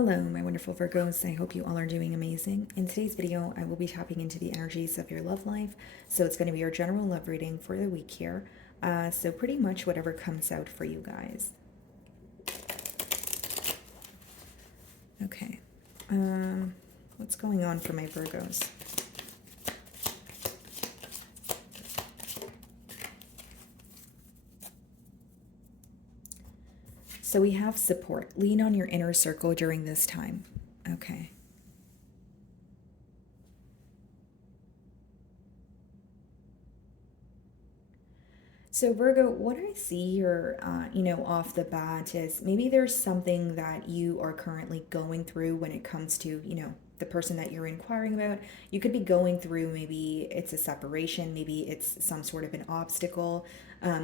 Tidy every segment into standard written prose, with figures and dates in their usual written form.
Hello, my wonderful Virgos. I hope you all are doing amazing. In today's video, I will be tapping into the energies of your love life. So it's going to be your general love reading for the week here. So pretty much whatever comes out for you guys. Okay. What's going on for my Virgos? So we have support. Lean on your inner circle during this time. Okay. So Virgo, what I see here, off the bat is maybe there's something that you are currently going through when it comes to, the person that you're inquiring about. You could be going through, maybe it's a separation, maybe it's some sort of an obstacle,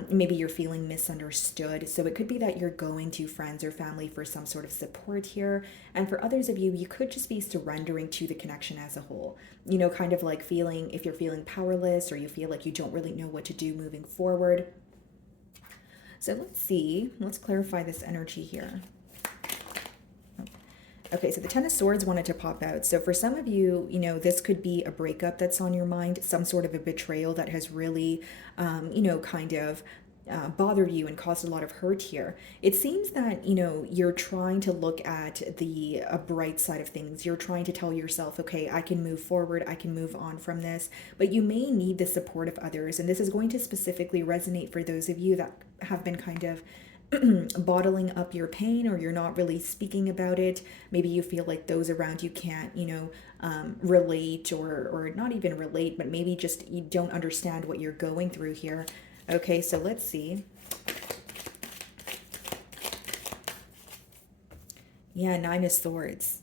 maybe you're feeling misunderstood. So it could be that you're going to friends or family for some sort of support here. And for others of you, you could just be surrendering to the connection as a whole. Kind of like feeling, if you're feeling powerless or you feel like you don't really know what to do moving forward. So let's see, let's clarify this energy here. Okay, so the Ten of Swords wanted to pop out. So for some of you, this could be a breakup that's on your mind, some sort of a betrayal that has really, bothered you and caused a lot of hurt here. It seems that, you're trying to look at the bright side of things. You're trying to tell yourself, okay, I can move forward, I can move on from this, but you may need the support of others. And this is going to specifically resonate for those of you that have been kind of bottling up your pain, or you're not really speaking about it. Maybe you feel like those around you can't, relate, or not even relate, but maybe just you don't understand what you're going through here. Okay, so let's see. Yeah, Nine of Swords.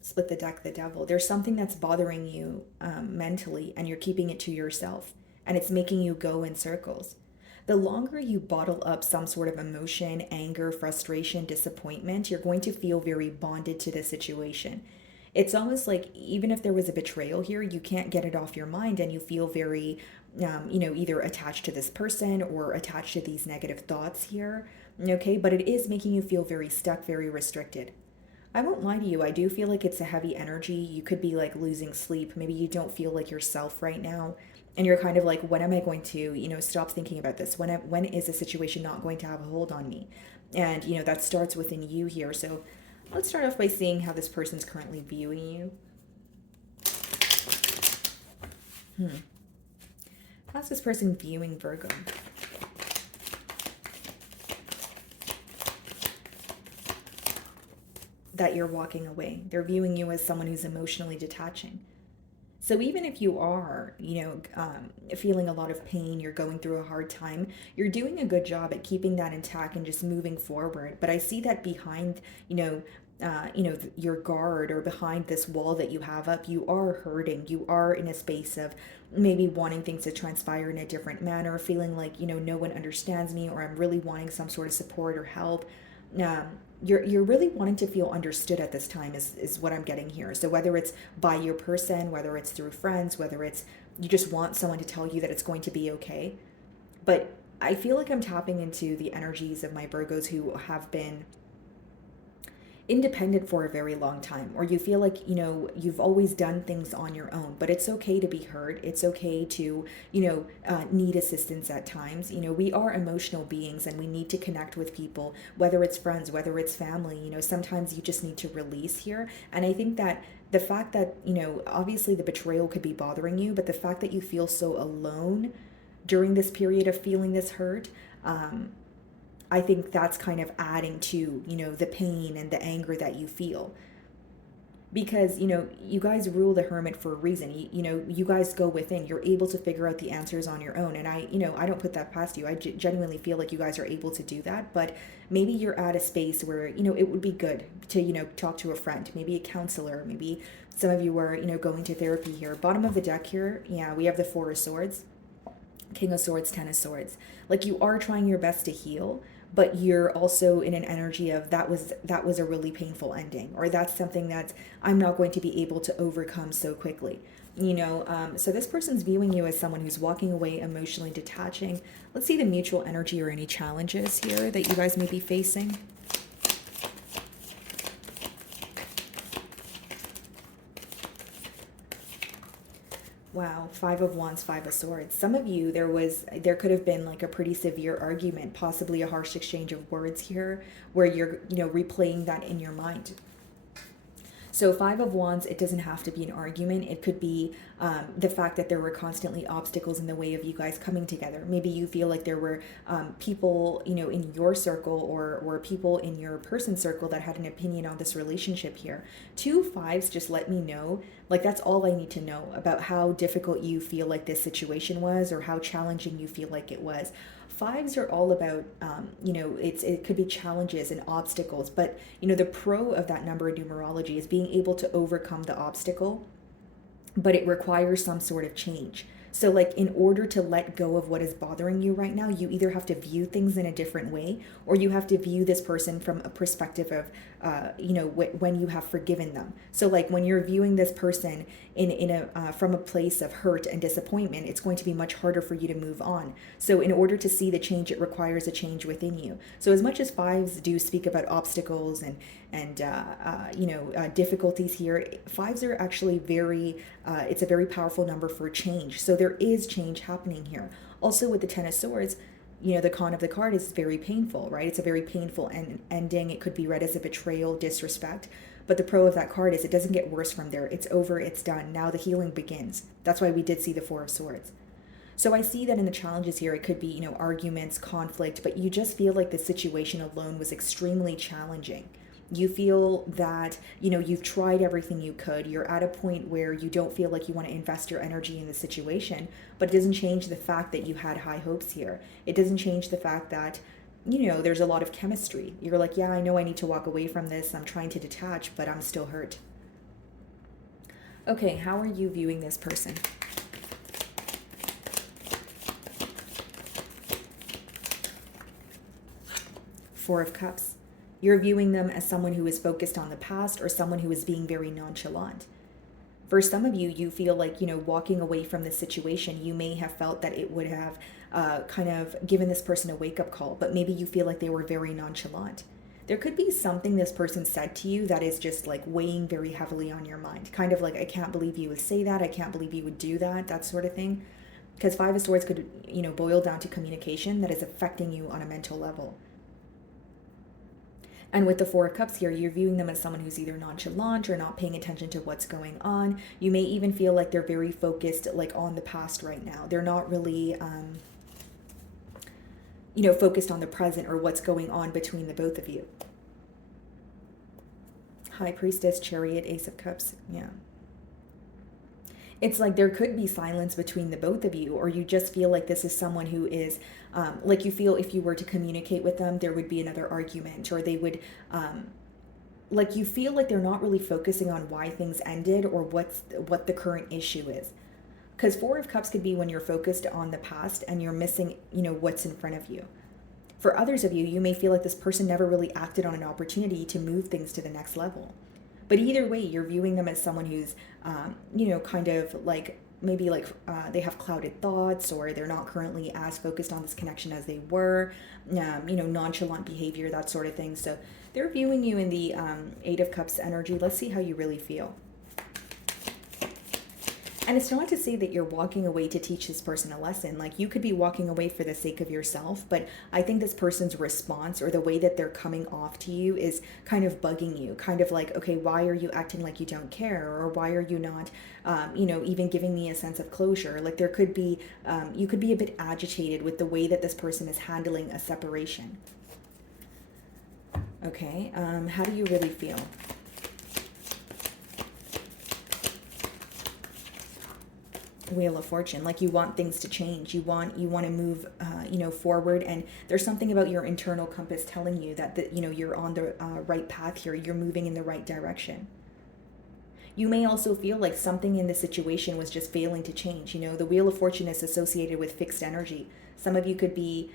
Split the deck, the Devil. There's something that's bothering you mentally, and you're keeping it to yourself, and it's making you go in circles. The longer you bottle up some sort of emotion, anger, frustration, disappointment, you're going to feel very bonded to the situation. It's almost like even if there was a betrayal here, you can't get it off your mind, and you feel very, either attached to this person or attached to these negative thoughts here. Okay, but it is making you feel very stuck, very restricted. I won't lie to you, I do feel like it's a heavy energy. You could be like losing sleep. Maybe you don't feel like yourself right now. And you're kind of like, when am I going to, stop thinking about this? When is the situation not going to have a hold on me? And, that starts within you here. So let's start off by seeing how this person's currently viewing you. How's this person viewing Virgo? That you're walking away. They're viewing you as someone who's emotionally detaching. So even if you are, feeling a lot of pain, you're going through a hard time, you're doing a good job at keeping that intact and just moving forward. But I see that behind, your guard, or behind this wall that you have up, you are hurting. You are in a space of maybe wanting things to transpire in a different manner, feeling like, no one understands me, or I'm really wanting some sort of support or help. You're really wanting to feel understood at this time is what I'm getting here. So whether it's by your person, whether it's through friends, whether it's you just want someone to tell you that it's going to be okay. But I feel like I'm tapping into the energies of my Virgos who have been independent for a very long time, or you feel like you've always done things on your own, but it's okay to be hurt. It's okay to need assistance at times. We are emotional beings, and we need to connect with people, whether it's friends, whether it's family. Sometimes you just need to release here. And I think that the fact that obviously the betrayal could be bothering you, but the fact that you feel so alone during this period of feeling this hurt, I think that's kind of adding to, the pain and the anger that you feel. Because, you guys rule the Hermit for a reason. You guys go within. You're able to figure out the answers on your own. And I don't put that past you. I genuinely feel like you guys are able to do that. But maybe you're at a space where, it would be good to, talk to a friend, maybe a counselor. Maybe some of you are, going to therapy here. Bottom of the deck here, yeah, we have the Four of Swords, King of Swords, Ten of Swords. Like, you are trying your best to heal, but you're also in an energy of that was a really painful ending, or that's something that I'm not going to be able to overcome so quickly. So this person's viewing you as someone who's walking away, emotionally detaching. Let's see the mutual energy or any challenges here that you guys may be facing. Wow, Five of Wands, Five of Swords. Some of you, there could have been like a pretty severe argument, possibly a harsh exchange of words here, where you're, replaying that in your mind. So Five of Wands, it doesn't have to be an argument. It could be the fact that there were constantly obstacles in the way of you guys coming together. Maybe you feel like there were people, in your circle or people in your person circle that had an opinion on this relationship here. Two fives just let me know, like that's all I need to know about how difficult you feel like this situation was or how challenging you feel like it was. Fives are all about, it could be challenges and obstacles, but the pro of that number in numerology is being able to overcome the obstacle, but it requires some sort of change. So, like, in order to let go of what is bothering you right now, you either have to view things in a different way, or you have to view this person from a perspective of, when you have forgiven them. So, like, when you're viewing this person from a place of hurt and disappointment, it's going to be much harder for you to move on. So, in order to see the change, it requires a change within you. So, as much as fives do speak about obstacles and difficulties here, fives are actually it's a very powerful number for change. So there is change happening here. Also with the Ten of Swords, the con of the card is very painful, right? It's a very painful ending. It could be read as a betrayal, disrespect. But the pro of that card is it doesn't get worse from there. It's over, it's done. Now the healing begins. That's why we did see the Four of Swords. So I see that in the challenges here, it could be, arguments, conflict, but you just feel like the situation alone was extremely challenging. You feel that, you've tried everything you could. You're at a point where you don't feel like you want to invest your energy in the situation, but it doesn't change the fact that you had high hopes here. It doesn't change the fact that, there's a lot of chemistry. You're like, yeah, I know I need to walk away from this. I'm trying to detach, but I'm still hurt. Okay, how are you viewing this person? Four of Cups. You're viewing them as someone who is focused on the past or someone who is being very nonchalant. For some of you, you feel like, walking away from this situation, you may have felt that it would have kind of given this person a wake-up call, but maybe you feel like they were very nonchalant. There could be something this person said to you that is just like weighing very heavily on your mind. Kind of like, I can't believe you would say that. I can't believe you would do that, that sort of thing. Because Five of Swords could, boil down to communication that is affecting you on a mental level. And with the Four of Cups here, you're viewing them as someone who's either nonchalant or not paying attention to what's going on. You may even feel like they're very focused like on the past right now. They're not really, focused on the present or what's going on between the both of you. High Priestess, Chariot, Ace of Cups. Yeah. It's like there could be silence between the both of you, or you just feel like this is someone who is, like you feel if you were to communicate with them, there would be another argument, or they would, like you feel like they're not really focusing on why things ended or what the current issue is. Because Four of Cups could be when you're focused on the past and you're missing, what's in front of you. For others of you, you may feel like this person never really acted on an opportunity to move things to the next level. But either way, you're viewing them as someone who's, kind of like maybe like they have clouded thoughts, or they're not currently as focused on this connection as they were, nonchalant behavior, that sort of thing. So they're viewing you in the Eight of Cups energy. Let's see how you really feel. And it's not to say that you're walking away to teach this person a lesson. Like you could be walking away for the sake of yourself, but I think this person's response or the way that they're coming off to you is kind of bugging you. Kind of like, okay, why are you acting like you don't care? Or why are you not, even giving me a sense of closure? Like there could be, you could be a bit agitated with the way that this person is handling a separation. Okay, how do you really feel? Wheel of Fortune. Like you want things to change. You want to move, forward. And there's something about your internal compass telling you that you're on the right path here. You're moving in the right direction. You may also feel like something in the situation was just failing to change. The Wheel of Fortune is associated with fixed energy. Some of you could be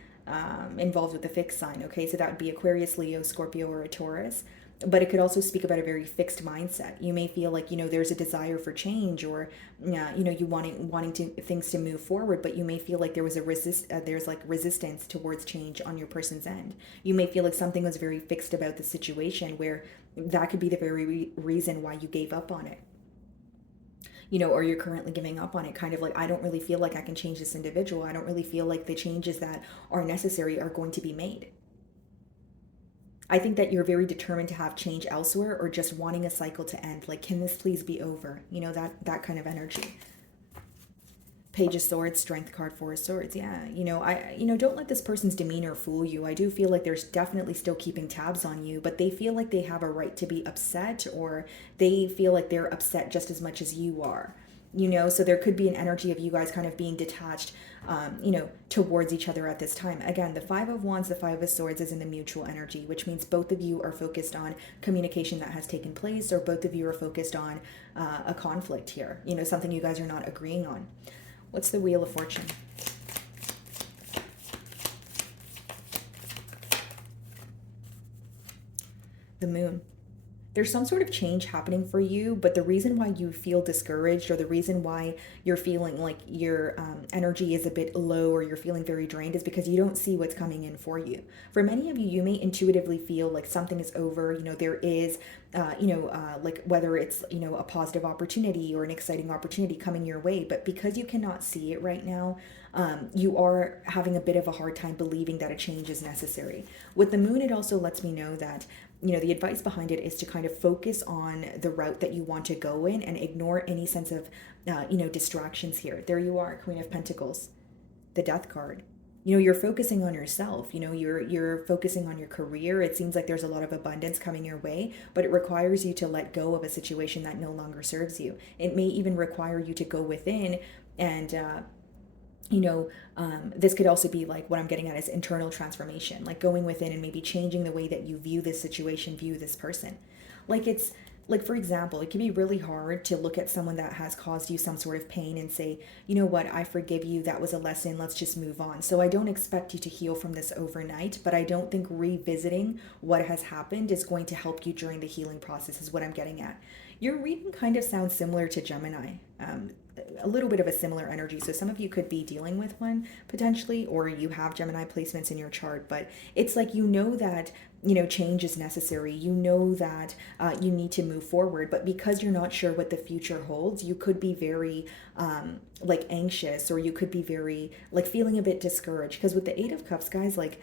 involved with the fixed sign. Okay, so that would be Aquarius, Leo, Scorpio, or a Taurus. But it could also speak about a very fixed mindset. You may feel like, there's a desire for change, or, you wanting things to move forward, but you may feel like there was there's like resistance towards change on your person's end. You may feel like something was very fixed about the situation, where that could be the very reason why you gave up on it. or you're currently giving up on it, kind of like, I don't really feel like I can change this individual. I don't really feel like the changes that are necessary are going to be made. I think that you're very determined to have change elsewhere, or just wanting a cycle to end. Like, can this please be over? That kind of energy. Page of Swords, Strength card, Four of Swords. Yeah, don't let this person's demeanor fool you. I do feel like they're definitely still keeping tabs on you, but they feel like they have a right to be upset, or they feel like they're upset just as much as you are. So there could be an energy of you guys kind of being detached, towards each other at this time. Again, the Five of Wands, the Five of Swords is in the mutual energy, which means both of you are focused on communication that has taken place, or both of you are focused on a conflict here, something you guys are not agreeing on. What's the Wheel of Fortune? The Moon. There's some sort of change happening for you, but the reason why you feel discouraged, or the reason why you're feeling like your energy is a bit low, or you're feeling very drained, is because you don't see what's coming in for you. For many of you, you may intuitively feel like something is over. There is, like whether it's, a positive opportunity or an exciting opportunity coming your way, but because you cannot see it right now, you are having a bit of a hard time believing that a change is necessary. With the Moon, it also lets me know that the advice behind it is to kind of focus on the route that you want to go in, and ignore any sense of, distractions here. There you are, Queen of Pentacles, the Death card. You're focusing on yourself. You're focusing on your career. It seems like there's a lot of abundance coming your way, but it requires you to let go of a situation that no longer serves you. It may even require you to go within and, this could also be like, what I'm getting at is internal transformation, like going within and maybe changing the way that you view this situation, view this person. Like, for example, it can be really hard to look at someone that has caused you some sort of pain and say, you know what, I forgive you. That was a lesson. Let's just move on. So I don't expect you to heal from this overnight, but I don't think revisiting what has happened is going to help you during the healing process, is what I'm getting at. Your reading kind of sounds similar to Gemini, a little bit of a similar energy. So some of you could be dealing with one potentially, or you have Gemini placements in your chart, but it's like, that, change is necessary. That you need to move forward, but because you're not sure what the future holds, you could be very like anxious, or you could be very like feeling a bit discouraged. Because with the Eight of Cups, guys, like,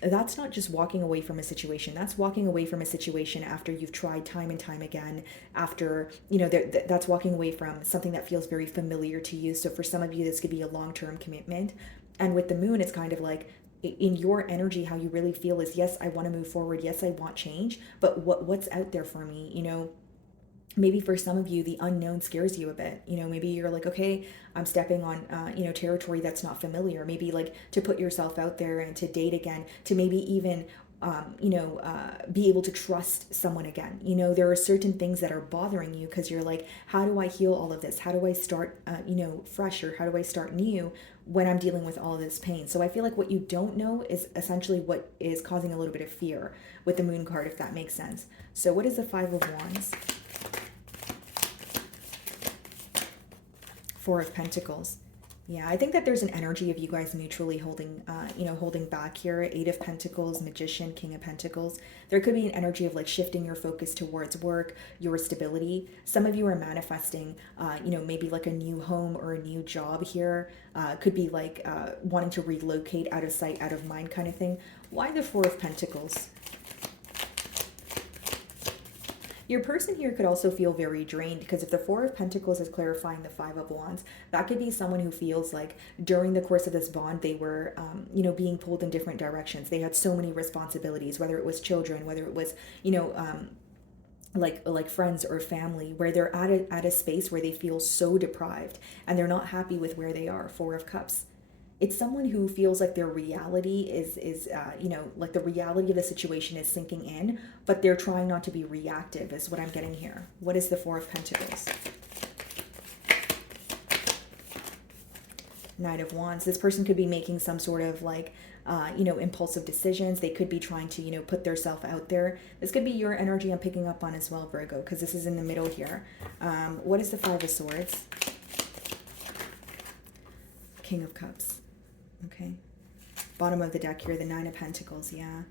that's not just walking away from a situation. That's walking away from a situation after you've tried time and time again, after, that's walking away from something that feels very familiar to you. So for some of you, this could be a long-term commitment. And with the Moon, it's kind of like, in your energy, how you really feel is, yes, I want to move forward. Yes, I want change, but what's out there for me, Maybe for some of you, the unknown scares you a bit. Maybe you're like, okay, I'm stepping on, territory that's not familiar. Maybe like to put yourself out there and to date again, to maybe even, be able to trust someone again. There are certain things that are bothering you because you're like, how do I heal all of this? How do I start, fresh, or how do I start new when I'm dealing with all of this pain? So I feel like what you don't know is essentially what is causing a little bit of fear with the Moon card, if that makes sense. So what is the Five of Wands? Four of Pentacles. Yeah, I think that there's an energy of you guys mutually holding, holding back here. Eight of Pentacles, Magician, King of Pentacles. There could be an energy of like shifting your focus towards work, your stability. Some of you are manifesting, maybe like a new home or a new job here. Could be like wanting to relocate, out of sight, out of mind kind of thing. Why the Four of Pentacles? Your person here could also feel very drained, because if the Four of Pentacles is clarifying the Five of Wands, that could be someone who feels like during the course of this bond, they were, being pulled in different directions. They had so many responsibilities, whether it was children, whether it was, like friends or family, where they're at a space where they feel so deprived and they're not happy with where they are. Four of Cups. It's someone who feels like their reality is like the reality of the situation is sinking in, but they're trying not to be reactive, is what I'm getting here. What is the Four of Pentacles? Knight of Wands. This person could be making some sort of like, impulsive decisions. They could be trying to, put themselves out there. This could be your energy I'm picking up on as well, Virgo, because this is in the middle here. What is the Five of Swords? King of Cups. Okay. Bottom of the deck here, the Nine of Pentacles. Yeah.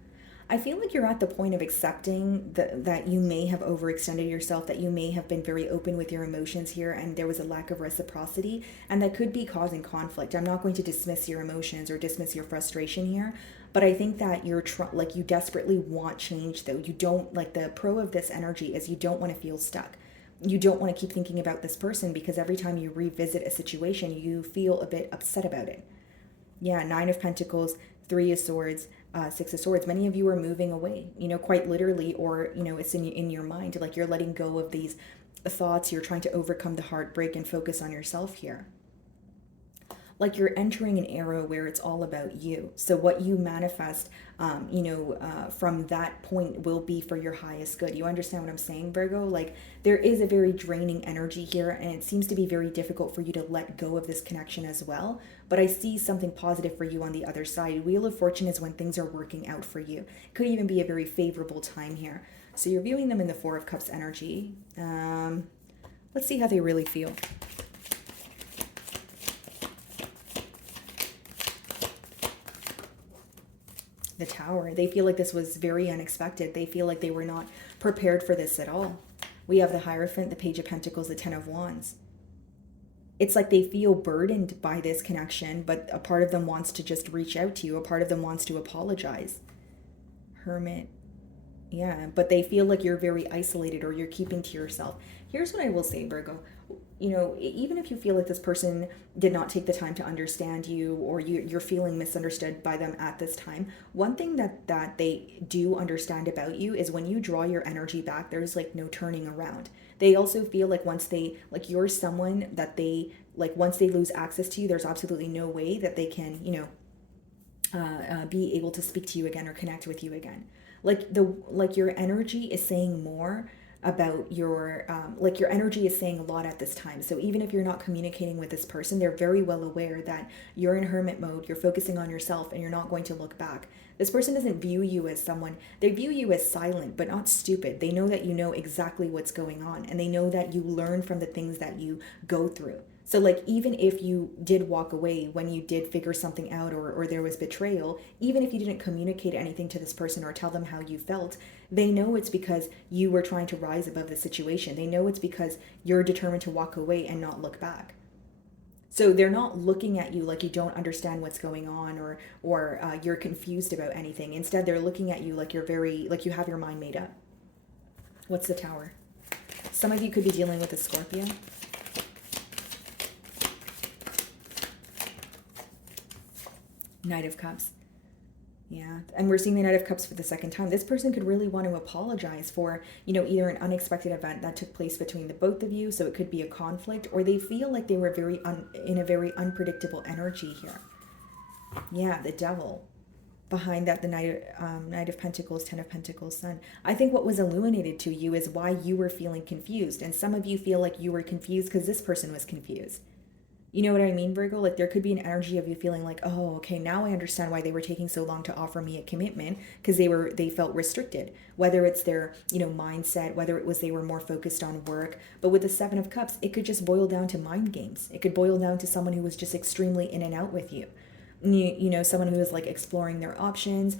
I feel like you're at the point of accepting that you may have overextended yourself, that you may have been very open with your emotions here, and there was a lack of reciprocity, and that could be causing conflict. I'm not going to dismiss your emotions or dismiss your frustration here, but I think that like you desperately want change, though. You don't, like, the pro of this energy is you don't want to feel stuck. You don't want to keep thinking about this person, because every time you revisit a situation, you feel a bit upset about it. Yeah, Nine of Pentacles, Three of Swords, Six of Swords. Many of you are moving away, quite literally, or, it's in your mind. Like, you're letting go of these thoughts. You're trying to overcome the heartbreak and focus on yourself here. Like, you're entering an era where it's all about you. So what you manifest, from that point will be for your highest good. You understand what I'm saying, Virgo? Like, there is a very draining energy here, and it seems to be very difficult for you to let go of this connection as well. But I see something positive for you on the other side. Wheel of Fortune is when things are working out for you. Could even be a very favorable time here. So you're viewing them in the Four of Cups energy. Let's see how they really feel. The Tower. They feel like this was very unexpected. They feel like they were not prepared for this at all. We have the Hierophant, the Page of Pentacles, the Ten of Wands. It's like they feel burdened by this connection, but a part of them wants to just reach out to you. A part of them wants to apologize. Hermit. Yeah, but they feel like you're very isolated, or you're keeping to yourself. Here's what I will say, Virgo. Even if you feel like this person did not take the time to understand you, or you're feeling misunderstood by them at this time, one thing that they do understand about you is when you draw your energy back, there's like no turning around. They also feel like you're someone that they, like, once they lose access to you, there's absolutely no way that they can, be able to speak to you again or connect with you again. Your energy is saying more about your energy is saying a lot at this time. So even if you're not communicating with this person, they're very well aware that you're in hermit mode, you're focusing on yourself, and you're not going to look back. This person doesn't view you as someone, they view you as silent but not stupid. They know that you know exactly what's going on, and they know that you learn from the things that you go through. So, like, even if you did walk away when you did figure something out, or there was betrayal, even if you didn't communicate anything to this person or tell them how you felt, they know it's because you were trying to rise above the situation. They know it's because you're determined to walk away and not look back. So they're not looking at you like you don't understand what's going on, or you're confused about anything. Instead, they're looking at you like like you have your mind made up. What's the Tower? Some of you could be dealing with a Scorpio. Knight of Cups. Yeah, and we're seeing the Knight of Cups for the second time. This person could really want to apologize for, either an unexpected event that took place between the both of you, so it could be a conflict, or they feel like they were in a very unpredictable energy here. Yeah, the Devil. Behind that, the Knight of Pentacles, Ten of Pentacles, Sun. I think what was illuminated to you is why you were feeling confused, and some of you feel like you were confused because this person was confused. You know what I mean, Virgo? Like, there could be an energy of you feeling like, oh, okay, now I understand why they were taking so long to offer me a commitment, because they felt restricted. Whether it's their, mindset, whether it was they were more focused on work. But with the Seven of Cups, it could just boil down to mind games. It could boil down to someone who was just extremely in and out with you. Someone who was like exploring their options,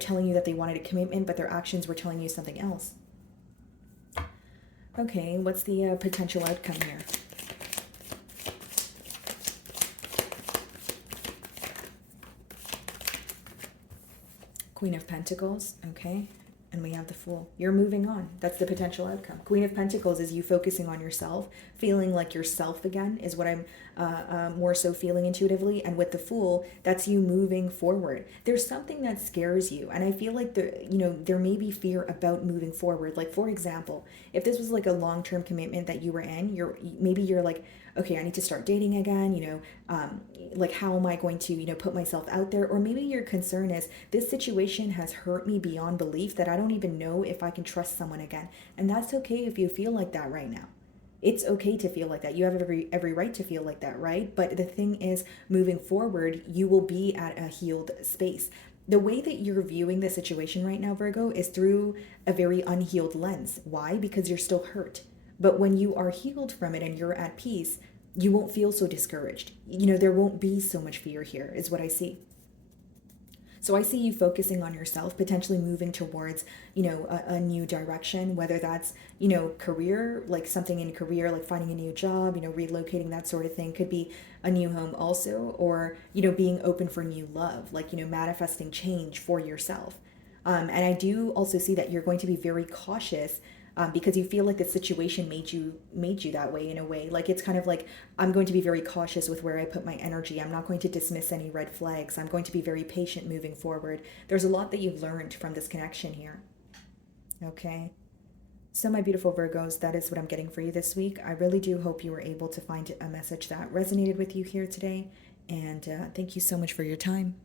telling you that they wanted a commitment, but their actions were telling you something else. Okay, what's the potential outcome here? Queen of Pentacles, okay, and we have the Fool. You're moving on. That's the potential outcome. Queen of Pentacles is you focusing on yourself, feeling like yourself again is what I'm more so feeling intuitively. And with the Fool, that's you moving forward. There's something that scares you, and I feel like there may be fear about moving forward. Like, for example, if this was like a long-term commitment that you were in, maybe you're like, okay, I need to start dating again, like, how am I going to, put myself out there? Or maybe your concern is, this situation has hurt me beyond belief that I don't even know if I can trust someone again. And that's okay if you feel like that right now. It's okay to feel like that. You have every right to feel like that, right? But the thing is, moving forward, you will be at a healed space. The way that you're viewing the situation right now, Virgo, is through a very unhealed lens. Why? Because you're still hurt. But when you are healed from it and you're at peace, you won't feel so discouraged. There won't be so much fear here, is what I see. So I see you focusing on yourself, potentially moving towards, a new direction, whether that's, career, like something in career, like finding a new job, relocating, that sort of thing. Could be a new home also, or, being open for new love, like, manifesting change for yourself. And I do also see that you're going to be very cautious, because you feel like the situation made you that way in a way. Like it's kind of like, I'm going to be very cautious with where I put my energy. I'm not going to dismiss any red flags. I'm going to be very patient moving forward. There's a lot that you've learned from this connection here. Okay. So, my beautiful Virgos, that is what I'm getting for you this week. I really do hope you were able to find a message that resonated with you here today. And thank you so much for your time.